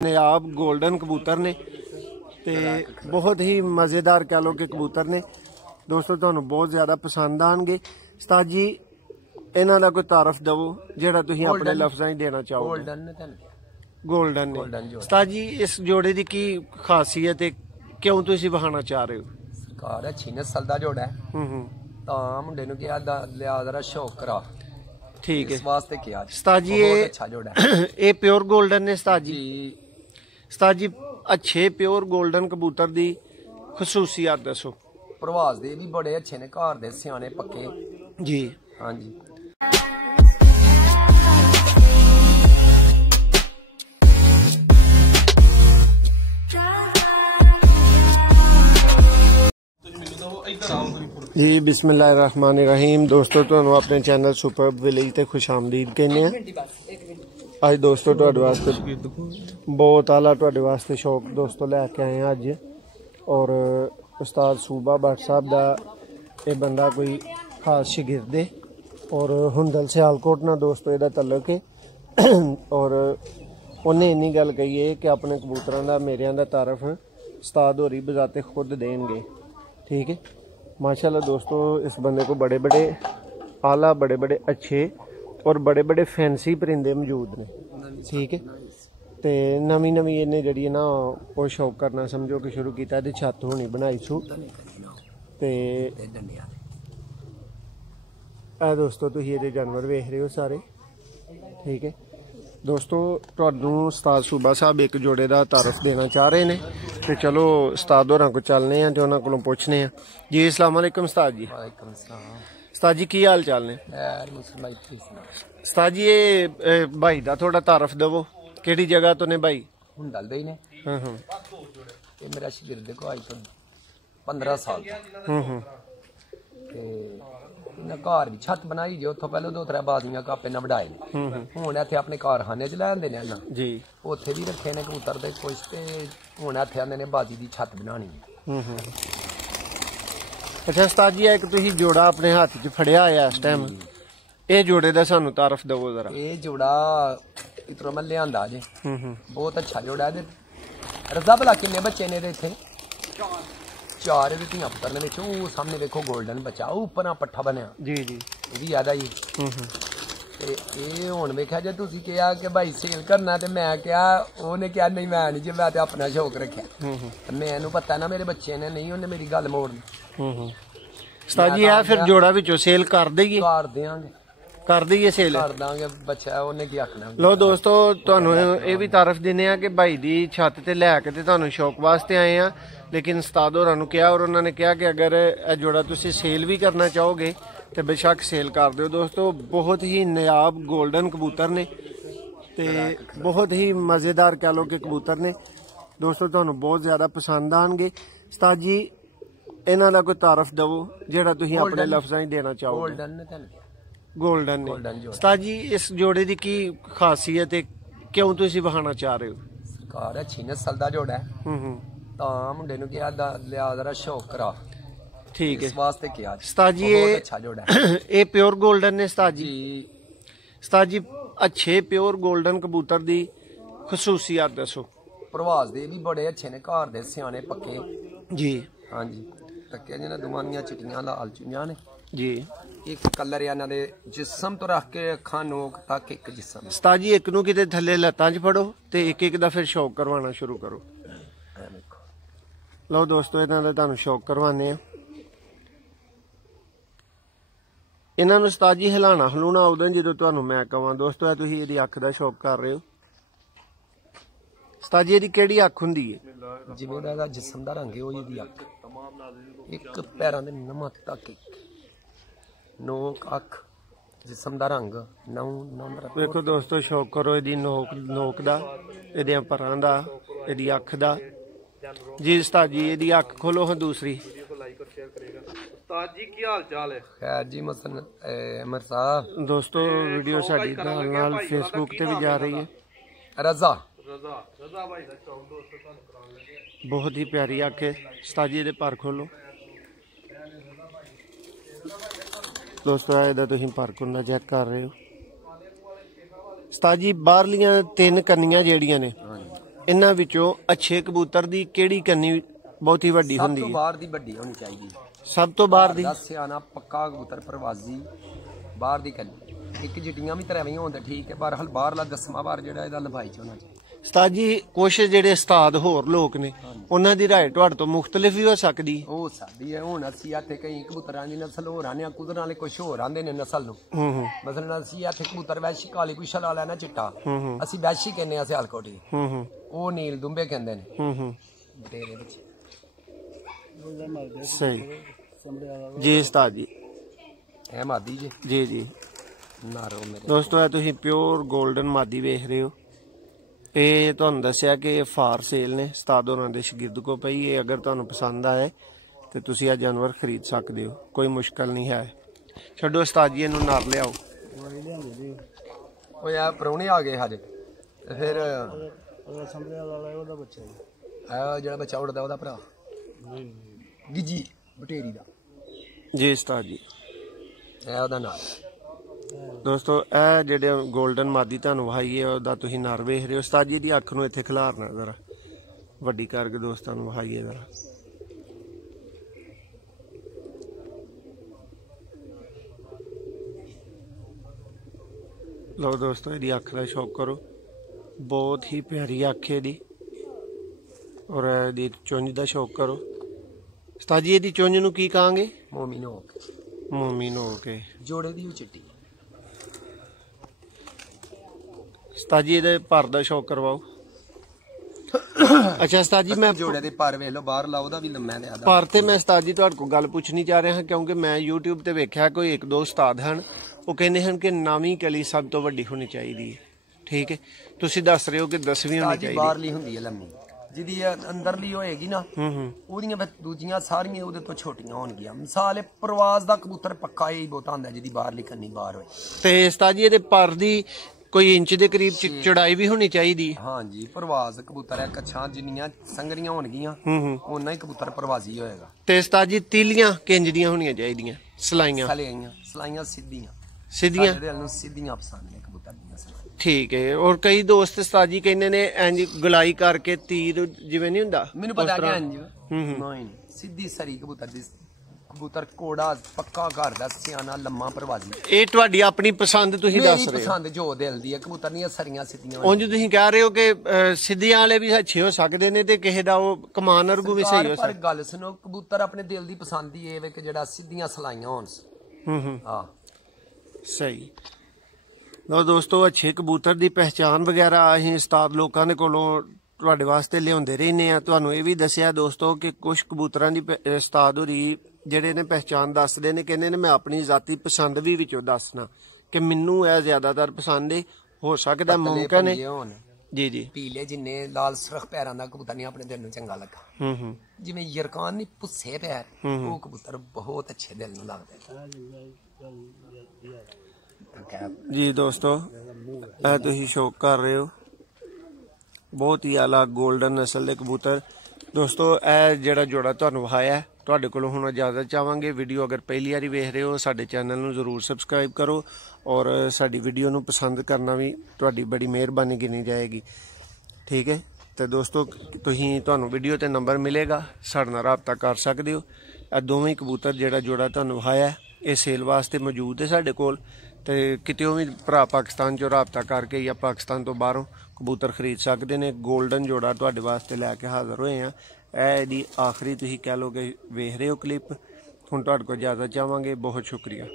नायाब golden कबूतर ने ते बहुत ही मज़ेदार कह लो कि कबूतर ने दोस्तों तुहानू बहुत ज़्यादा पसंद आएंगे। उस्ताद जी इन्हां दा कोई तारफ दवो जेड़ा तुसीं अपने लफ्ज़ां च देना चाहोगे। गोल्डन ने उस्ताद जी इस जोड़े की की खासियत है, क्यों तुसीं बहाना चाह रहे हो? सरकार अच्छी नस्ल दा जोड़ा है तां मुंडे नू किहा लिया जरा शौक करा, ठीक है, इस वास्ते किया। उस्ताद जी बहुत अच्छा जोड़ा है, ये प्योर गोल्डन ने उस्ताद जी। उस्ताद जी अच्छे प्योर गोल्डन कबूतर दी खसूसियत दसो। प्रवास दे भी बड़े अच्छे ने, घर दे सियाने पक्के जी। हाँ जी। जी बिस्मिल्लाहिर्रहमानिर्रहीम। दोस्तों तुहानू अपने चैनल सुपर विलेज ते खुश आमदीद कहने हैं। अज दोस्तों तुहाडे वास्ते बहुत आला तुहाडे वास्ते शौक दोस्तों लैके आए हैं अज। और उस्ताद सूबा भट्ट साहब दा ये बंदा कोई खास शागिर्द है और हुंदल सियालकोट ना दोस्तों इहदा तल्लक है। और उन्हें इन्नी गल कही है कि अपने कबूतरां दा मेरियां दा तारफ उस्ताद होरी बजाते खुद देंगे, ठीक है। माशाल्लाह दोस्तों इस बंदे को बड़े बड़े आला बड़े बड़े अच्छे और बड़े बड़े फैंसी परिंदे मौजूद ने, ठीक है। तो नवी नवी इन्हें जी ना वो शौक करना समझो कि शुरू किया, इहदी छत होनी बनाई सू। तो दोस्तों तुसीं इहदे जानवर वेख रहे हो सारे, ठीक है। दोस्तों तुहानू उस्ताद सूबा साहब एक जोड़े का तारफ देना चाह रहे हैं, तो चलो उस्ताद होरां को चलने हैं तो उन्होंने को पुछने हैं। जी अस्सलाम वालेकुम उस्ताद जी। उस्ताद जी की हाल चाल ने? उस्ताद जी ये भाई का थोड़ा तारफ दवो, केड़ी जगह तो ने भाई? हुंदल दे ने। ये मेरा शागिर्द को आज तो 15 साल घर भी छत बनाई जो उतो पहले 2-3 बाजियां कापे ना बढ़ाए हुण इत्थे अपने कारखाने च लैंदे ने जी, उत्थे भी रखे ने कबूतर दे कुछ ते हुण इत्थे आंदे ने बाजी दी छत बनानी है। अच्छा उस्ताद जी एक तुसीं जोड़ा अपने हाथ च फड़िया है इस टाइम, ये जोड़े दा सानू तारफ दवो जरा। ये जोड़ा इतरो मैं लियांदा जे, बहुत अच्छा जोड़ा है। रजा भला किन्ने बच्चे ने इत्थे? 4 धियां पुत्तर ने। विच ओह सामने देखो गोल्डन बच्चा ऊपर पट्ठा बनया जी जी, ये भी ज्यादा ही। ते ये हुण वेख्या जे तुसीं कहा कि भाई सेल करना, ते मैं कहा ओहने कहा नहीं मैं नहीं जी, मैं ते अपना शौक रखिया। मैनू पता ना मेरे बच्चे ने नहीं उन्हें मेरी गल मोड़नी। उस्ताद जी आ फिर जोड़ा विचों सेल कर देंगे? कर देंगे, कर दईए सेल, कर देंगे। बच्चा उन्हें की आखना। लो दोस्तों तुहानू ये भी तारफ देने कि भाई दी छत ते लैके ते तुहानू शौक वास्ते आए हैं, लेकिन उस्ताद होरां नू कहा और उन्होंने कहा कि अगर यह जोड़ा तुसीं सेल भी करना चाहोगे तो बेशक सेल कर दो। दोस्तों बहुत ही नायाब गोल्डन कबूतर ने ते बहुत ही मज़ेदार कह लो कि कबूतर ने दोस्तों तुहानू बहुत ज़्यादा पसंद आएंगे। उस्ताद जी इन्हां दा कोई तारफ दवो जेड़ा तुसीं अपने लफ्ज़ां च देना चाहोगे। गोल्डन ने उस्ताद जी इस जोड़े की की खासियत है, क्यों तुसीं बहाना चाह रहे हो? सरकार अच्छी नस्ल दा जोड़ा है तां मुंडे नू किहा लिया जरा शौक करा, ठीक है, इस वास्ते किया। उस्ताद जी ये अच्छा जोड़ा है, ये प्योर गोल्डन ने उस्ताद जी। उस्ताद जी अच्छे प्योर गोल्डन कबूतर दी खसूसियत दसो। प्रवास दे भी बड़े अच्छे ने, घर दे सियाने पक्के जी। हाँ जी, तक्के जिन्हें दुमानियां चिट्टियां लाल चुइयां ने जी। एक कलर इन्हां दे जिस्म तो रख के अखां नोक तक एक जिस्म। उस्ताद जी एक नू किते थल्ले लत्तां च फड़ो ते एक एक दा फिर शौक करवाना शुरू करो। लो दोस्तों इन्हां दा तुहानू शौक करवाने आ। इन्हां नू उस्ताद जी हिलाना हलूना उदों जदों तुहानू मैं कहां। दोस्तों तुसीं इहदी अख दा शौक कर रहे हो। उस्ताद जी इहदी किहड़ी अख हुंदी है? जिवें दा जिस्म दा रंग है ओही दी अख, एक पैरां दे नमक तक नोक अख जिस्म दा रंग देखो दोस्तों शौक करो इहदी नोक दा, इहदियां परां दा, इहदी अख दा। जी उस्ताद जी इहदी अख खोलो हां दूसरी। उस्ताद जी की हाल चाल है? खैर जी मसन अमर साहब। दोस्तों वीडियो साडी नाल फेसबुक ते भी जा रही है। रजा भाई दा शौक दोस्तों तुहानू कराउण लगे, बहुत ही प्यारी अख है। उस्ताद जी इहदे पर खोलो। दोस्तों इहदा तुसीं पर कुन्ना चेक कर रहे हो। उस्ताद जी बाहरलियां 3 कन्नियां जेहड़ियां ने इन्हां विचों अच्छे कबूतर दी केड़ी कन्नी बहुती वड्डी सब हुंदी तो है? बाहर दी वड्डी होनी चाहिए। सब तो बाहर दी? सियाना पक्का कबूतर प्रवासी बाहर दी कन्नी, एक जिटियां भी तरवियां होंदे ठीक है, बहरहाल बाहरला 10वां बार जेड़ा इहदा लंबाई च होना चाहिए। उस्ताद जी कुछ जेड़े उस्ताद होर लोग ने उन्हां दी राय तुहाडे तो मुख्तलिफ ही हो सकदी है। हो सकदी है। हुण असीं इत्थे कई कबूतरां दी नस्ल होर आने कुदरत वाले कुछ होर आंदे ने नस्ल नूं। मसलन असीं इत्थे कबूतर वैशी काली कुशल वाला ना चिट्टा असीं वैशी कहने आ सियालकोट दी, ओह नील दुंबे कहंदे ने। तेरे बच्चे सही जी उस्ताद जी। ए मादी जी जी जी नारो मेरे दोस्तों ਇਹ ਤੁਸੀਂ ਪਿਓਰ 골ਡਨ ਮਾਦੀ ਵੇਖ ਰਹੇ ਹੋ। ਇਹ ਤੁਹਾਨੂੰ ਦੱਸਿਆ ਕਿ ਇਹ ਫਾਰ ਸੇਲ ਨੇ ਉਸਤਾਦ ਹੋਰਾਂ ਦੇ ਸ਼ਾਗਿਰਦ ਕੋ ਪਈ। ਇਹ ਅਗਰ ਤੁਹਾਨੂੰ ਪਸੰਦ ਆਏ ਤੇ ਤੁਸੀਂ ਇਹ ਜਾਨਵਰ ਖਰੀਦ ਸਕਦੇ ਹੋ, ਕੋਈ ਮੁਸ਼ਕਲ ਨਹੀਂ ਹੈ। ਛੱਡੋ ਉਸਤਾਦ ਜੀ ਇਹਨੂੰ ਨਾਲ ਲਿਆਓ। ਉਹ ਯਾਰ ਪ੍ਰਾਹੁਣੇ ਆ ਗਏ ਹਜੇ ਤੇ ਫਿਰ ਆ ਜਿਹੜਾ ਬੱਚਾ ਉੱਡਦਾ ਉਹਦਾ ਭਰਾ ਗਿੱਜੀ ਬਟੇਰੀ ਦਾ ਜੀ ਉਸਤਾਦ ਜੀ ਇਹ ਉਹਦਾ ਨਾਮ। ਦੋਸਤੋ ਇਹ ਜਿਹੜੇ 골ਡਨ ਮਾਦੀ ਤੁਹਾਨੂੰ ਵਹਾਈ ਹੈ ਉਹਦਾ ਤੁਸੀਂ ਨਰ ਵੇਖ ਰਹੇ ਹੋ। ਉਸਤਾਦ ਜੀ ਦੀ ਅੱਖ ਨੂੰ ਇੱਥੇ ਖਿਲਾਰਨਾ ਜ਼ਰਾ ਵੱਡੀ ਕਰਕੇ ਦੋਸਤਾਂ ਨੂੰ ਵਹਾਈਏ ਜ਼ਰਾ। ਲਓ ਦੋਸਤੋ ਇਹਦੀ ਅੱਖ ਦਾ ਸ਼ੌਕ ਕਰੋ, ਬਹੁਤ ਹੀ ਪਿਆਰੀ ਅੱਖ ਹੈ ਇਹਦੀ। ਔਰ ਇਹਦੀ ਚੁੰਝ ਦਾ ਸ਼ੌਕ ਕਰੋ। ਉਸਤਾਦ ਜੀ ਇਹਦੀ ਚੁੰਝ ਨੂੰ ਕੀ ਕਹਾਂਗੇ? ਮੋਮੀ ਨੋ ਕੇ ਜੋੜੇ ਦੀ ਚਿੱਟੀ। ਉਸਤਾਦ ਜੀ ਇਹਦੇ ਪਰ ਦਾ ਸ਼ੌਕ ਕਰਵਾਓ। ਅੱਛਾ ਉਸਤਾਦ ਜੀ ਮੈਂ ਜੋੜੇ ਦੇ ਪਰ ਵੇਖ ਲਓ, ਬਾਹਰ ਲਾ ਉਹਦਾ ਵੀ ਲੰਮਾ ਤੇ ਆਦਾ ਪਰ ਤੇ ਮੈਂ ਉਸਤਾਦ ਜੀ ਤੁਹਾਡੇ ਕੋਲ ਗੱਲ ਪੁੱਛਣੀ ਚਾਹ ਰਿਹਾ ਹਾਂ ਕਿਉਂਕਿ ਮੈਂ YouTube ਤੇ ਵੇਖਿਆ ਕੋਈ ਇੱਕ ਦੋ ਉਸਤਾਦ ਹਨ ਉਹ ਕਹਿੰਦੇ ਹਨ ਕਿ ਨਵੀਂ ਕਲੀ ਸਭ ਤੋਂ ਵੱਡੀ ਹੋਣੀ ਚਾਹੀਦੀ ਹੈ। ਠੀਕ ਹੈ, ਤੁਸੀਂ ਦੱਸ ਰਹੇ ਹੋ ਕਿ 10ਵੀਂ ਹੋਣੀ ਚਾਹੀਦੀ। ਬਾਹਰਲੀ ਹੁੰਦੀ ਹੈ ਲੰਮੀ, ਜਿਹਦੀ ਅੰਦਰਲੀ ਹੋਏਗੀ ਨਾ ਉਹਦੀਆਂ ਦੂਜੀਆਂ ਸਾਰੀਆਂ ਉਹਦੇ ਤੋਂ ਛੋਟੀਆਂ ਹੋਣਗੀਆਂ। ਮਿਸਾਲ ਪ੍ਰਵਾਸ ਦਾ ਕਬੂਤਰ ਪੱਕਾ ਹੀ ਬਹੁਤਾ ਹੁੰਦਾ ਜਿਹਦੀ ਬਾਹਰਲੀ ਕੰਨੀ ਬਾਹਰ ਹੋਏ। ਤੇ ਉਸਤਾਦ ਜੀ ਇਹਦੇ ਪਰ ਦੀ ਕੋਈ ਇੰਚ ਦੇ ਕਰੀਬ ਚੌੜਾਈ ਵੀ ਹੋਣੀ ਚਾਹੀਦੀ। ਹਾਂਜੀ ਪ੍ਰਵਾਸ ਕਬੂਤਰ ਹੈ, ਕੱਛਾਂ ਜਿੰਨੀਆਂ ਸੰਗਰੀਆਂ ਹੋਣਗੀਆਂ ਉਹਨਾਂ ਹੀ ਕਬੂਤਰ ਪ੍ਰਵਾਸੀ ਹੋਏਗਾ। ਤੇ ਉਸਤਾਦ ਜੀ ਤੀਲੀਆਂ ਕਿੰਜ ਦੀਆਂ ਹੋਣੀਆਂ ਚਾਹੀਦੀਆਂ? ਸਲਾਈਆਂ ਸਲਾਈਆਂ ਸਿੱਧੀਆਂ ਸਿੱਧੀਆਂ ਪਸੰਦ ਨੇ ਕਬੂਤਰ ਦੀਆਂ ਸਲਾਈਆਂ। ਠੀਕ ਹੈ। ਔਰ ਕਈ ਦੋਸਤ ਉਸਤਾਦ ਜੀ ਕਹਿੰਦੇ ਨੇ ਇੰਜ ਗੁਲਾਈ ਕਰਕੇ ਤੀਰ ਜਿਵੇਂ ਨਹੀਂ ਹੁੰਦਾ, ਮੈਨੂੰ ਪਤਾ ਕਿ ਇੰਜ ਨਹੀਂ ਸਿੱਧੀ ਸਰੀ ਕਬੂਤਰ ਦੀ। ਕਬੂਤਰ ਕੋੜਾ ਪੱਕਾ ਘਰ ਦਾ ਸਿਆਣਾ ਲੰਮਾ ਪ੍ਰਵਾਸੀ। ਇਹ ਤੁਹਾਡੀ ਆਪਣੀ ਪਸੰਦ ਤੁਸੀਂ ਦੱਸ ਰਹੇ ਹੋ? ਪਸੰਦ ਜੋ ਦਿਲ ਦੀ ਹੈ। ਕਬੂਤਰ ਦੀਆਂ ਸਰੀਆਂ ਸਿੱਧੀਆਂ। ਉਂਝ ਤੁਸੀਂ ਕਹਿ ਰਹੇ ਹੋ ਕਿ ਸਿੱਧੀਆਂ ਵਾਲੇ ਵੀ ਅੱਛੇ ਹੋ ਸਕਦੇ ਨੇ ਤੇ ਕਿਸੇ ਦਾ ਉਹ ਕਮਾਨ ਵਰਗੂ ਵੀ ਸਹੀ ਹੋ ਸਕਦਾ। ਪਰ ਗੱਲ ਸੁਣੋ, ਕਬੂਤਰ ਆਪਣੇ ਦਿਲ ਦੀ ਪਸੰਦ ਹੀ ਇਹ ਵੇ ਕਿ ਜਿਹੜਾ ਸਿੱਧੀਆਂ ਸਲਾਈਆਂ ਹੋਣ। ਹਾਂ ਸਹੀ। ਲਓ ਦੋਸਤੋ ਅੱਛੇ ਕਬੂਤਰ ਦੀ ਪਹਿਚਾਨ ਵਗੈਰਾ ਅਸੀਂ ਉਸਤਾਦ ਲੋਕਾਂ ਦੇ ਕੋਲੋਂ ਤੁਹਾਡੇ ਵਾਸਤੇ ਲਿਆਉਂਦੇ ਰਹਿੰਦੇ ਆ। ਤੁਹਾਨੂੰ ਇਹ ਵੀ ਦੱਸਿਆ ਦੋਸਤੋ ਕਿ ਕੁਝ ਕਬੂਤਰਾਂ ਦੀ ਉਸਤਾਦ ਹੋਰੀ ਜਿਹੜੇ ਨੇ ਪਹਿਚਾਨ ਦੱਸਦੇ ਨੇ, ਕਹਿੰਦੇ ਨੇ ਮੈਂ ਆਪਣੀ ਜ਼ਾਤੀ ਪਸੰਦ ਵੀ ਵਿੱਚੋਂ ਦੱਸਣਾ ਕਿ ਮੈਨੂੰ ਇਹ ਜ਼ਿਆਦਾਤਰ ਪਸੰਦ ਹੈ। ਹੋ ਸਕਦਾ ਮੁਮਕਿਨ ਹੈ ਜੀ ਜੀ ਪੀਲੇ ਜਿੰਨੇ ਲਾਲ ਸੁਰਖ ਪੈਰਾਂ ਦਾ ਕਬੂਤਰ ਨਹੀਂ ਆਪਣੇ ਦਿਲ ਨੂੰ ਚੰਗਾ ਲੱਗਾ। ਜਿਵੇਂ ਯਰਕਾਨ ਨਹੀਂ ਪੁੱਸੇ ਪੈਰ, ਉਹ ਕਬੂਤਰ ਬਹੁਤ ਅੱਛੇ ਦਿਲ ਨੂੰ ਲੱਗਦੇ ਜੀ। ਦੋਸਤੋ ਇਹ ਤੁਸੀਂ ਸ਼ੌਕ ਕਰ ਰਹੇ ਹੋ, ਬਹੁਤ ਹੀ ਆਲਾ 골ਡਨ ਨਸਲ ਦੇ ਕਬੂਤਰ। ਦੋਸਤੋ ਇਹ ਜਿਹੜਾ ਜੋੜਾ ਤੁਹਾਨੂੰ ਵਿਖਾਇਆ ਤੁਹਾਡੇ ਕੋਲੋਂ ਹੁਣ ਇਜਾਜ਼ਤ ਚਾਹਾਂਗੇ। ਵੀਡੀਓ ਅਗਰ ਪਹਿਲੀ ਵਾਰੀ ਵੇਖ ਰਹੇ ਹੋ ਸਾਡੇ ਚੈਨਲ ਨੂੰ ਜ਼ਰੂਰ ਸਬਸਕ੍ਰਾਈਬ ਕਰੋ ਔਰ ਸਾਡੀ ਵੀਡੀਓ ਨੂੰ ਪਸੰਦ ਕਰਨਾ ਵੀ ਤੁਹਾਡੀ ਬੜੀ ਮਿਹਰਬਾਨੀ ਗਿਣੀ ਜਾਏਗੀ। ਠੀਕ ਹੈ। ਤੇ ਦੋਸਤੋ ਤੁਹਾਨੂੰ ਵੀਡੀਓ ਤੇ ਨੰਬਰ ਮਿਲੇਗਾ, ਸਾਡੇ ਨਾਲ ਰਾਬਤਾ ਕਰ ਸਕਦੇ ਹੋ। ਇਹ ਦੋਵੇਂ ਕਬੂਤਰ ਜਿਹੜਾ ਜੋੜਾ ਤੁਹਾਨੂੰ ਵਿਖਾਇਆ ਇਹ ਸੇਲ ਵਾਸਤੇ ਮੌਜੂਦ ਹੈ ਸਾਡੇ ਕੋਲ। ਤੇ ਕਿਤੇ ਵੀ ਭਰਾ ਪਾਕਿਸਤਾਨ ਚੋਂ ਰਾਬਤਾ ਕਰਕੇ ਜਾਂ ਪਾਕਿਸਤਾਨ ਤੋਂ ਬਾਹਰੋਂ ਕਬੂਤਰ ਖਰੀਦ ਸਕਦੇ ਨੇ। 골ਡਨ ਜੋੜਾ ਤੁਹਾਡੇ ਵਾਸਤੇ ਲੈ ਕੇ ਹਾਜ਼ਰ ਹੋਏ ਆ। ਇਹਦੀ ਆਖਰੀ ਤੁਸੀਂ ਕਹਿ ਲਓ ਕਿ ਵੇਖ ਰਹੇ ਹੋ ਕਲਿੱਪ। ਹੁਣ ਤੁਹਾਡੇ ਕੋਲ ਇਜਾਜ਼ਤ ਚਾਹਾਂਗੇ। ਬਹੁਤ ਸ਼ੁਕਰੀਆ।